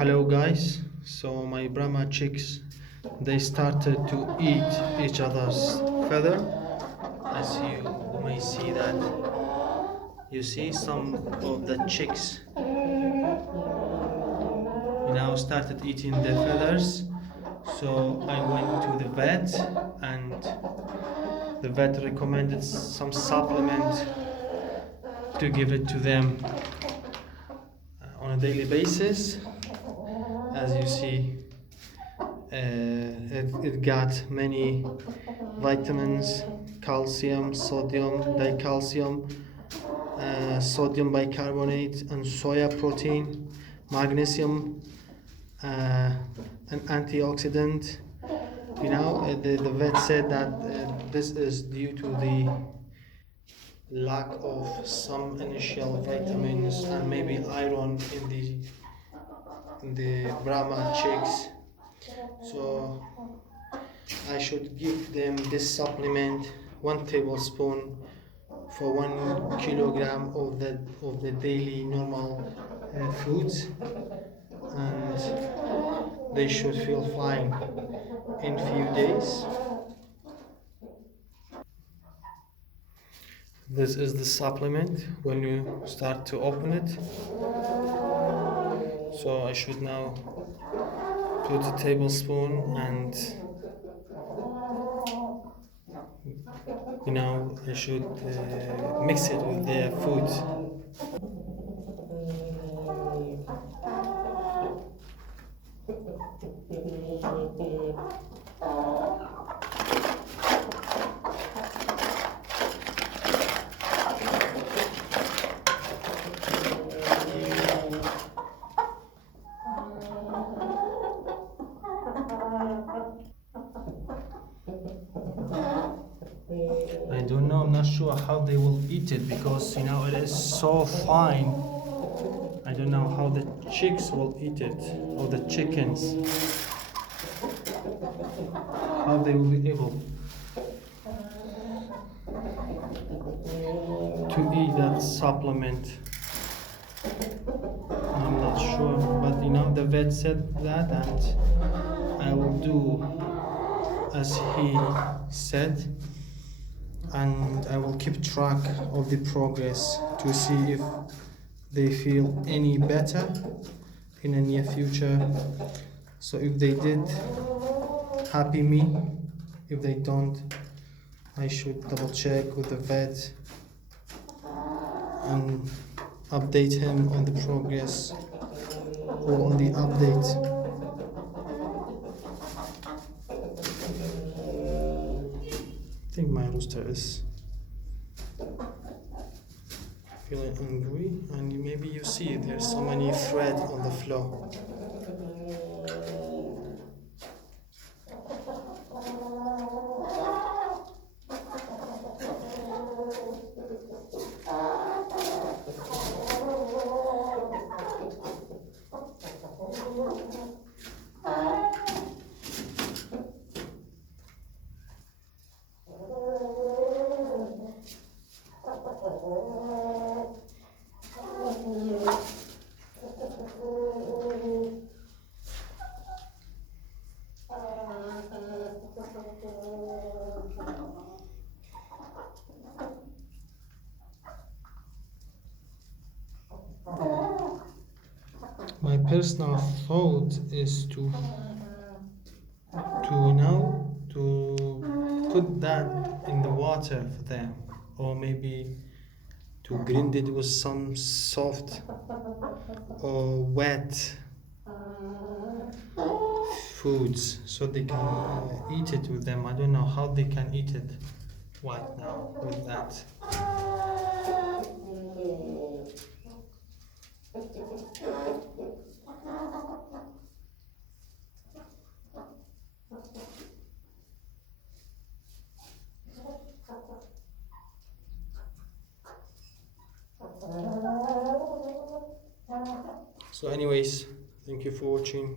Hello guys, so my Brahma chicks, they started to eat each other's feather. As you may see that, you see some of the chicks now started eating the feathers. So I went to the vet and the vet recommended some supplement to give it to them on a daily basis. As you see, it got many vitamins, calcium, sodium, dicalcium, sodium bicarbonate, and soya protein, magnesium, an antioxidant. The vet said that this is due to the lack of some initial vitamins and maybe iron in the Brahma chicks. So I should give them this supplement 1 tablespoon for 1 kilogram of the daily normal foods, and they should feel fine in few days. This is the supplement when you start to open it. So I should now put a tablespoon and I should mix it with the food. I don't know, I'm not sure how they will eat it because it is so fine. I don't know how the chicks will eat it, or the chickens, how they will be able to eat that supplement. I'm not sure, but the vet said that, and I will do as he said, and I will keep track of the progress to see if they feel any better in the near future. So if they did, happy me. If they don't, I should double check with the vet and update him on the progress or on the update. I think my rooster is feeling angry, and maybe you see there's so many threads on the floor. My personal thought is to put that in the water for them, or maybe to grind it with some soft or wet foods so they can eat it with them. I don't know how they can eat it right now with that. So anyways, thank you for watching.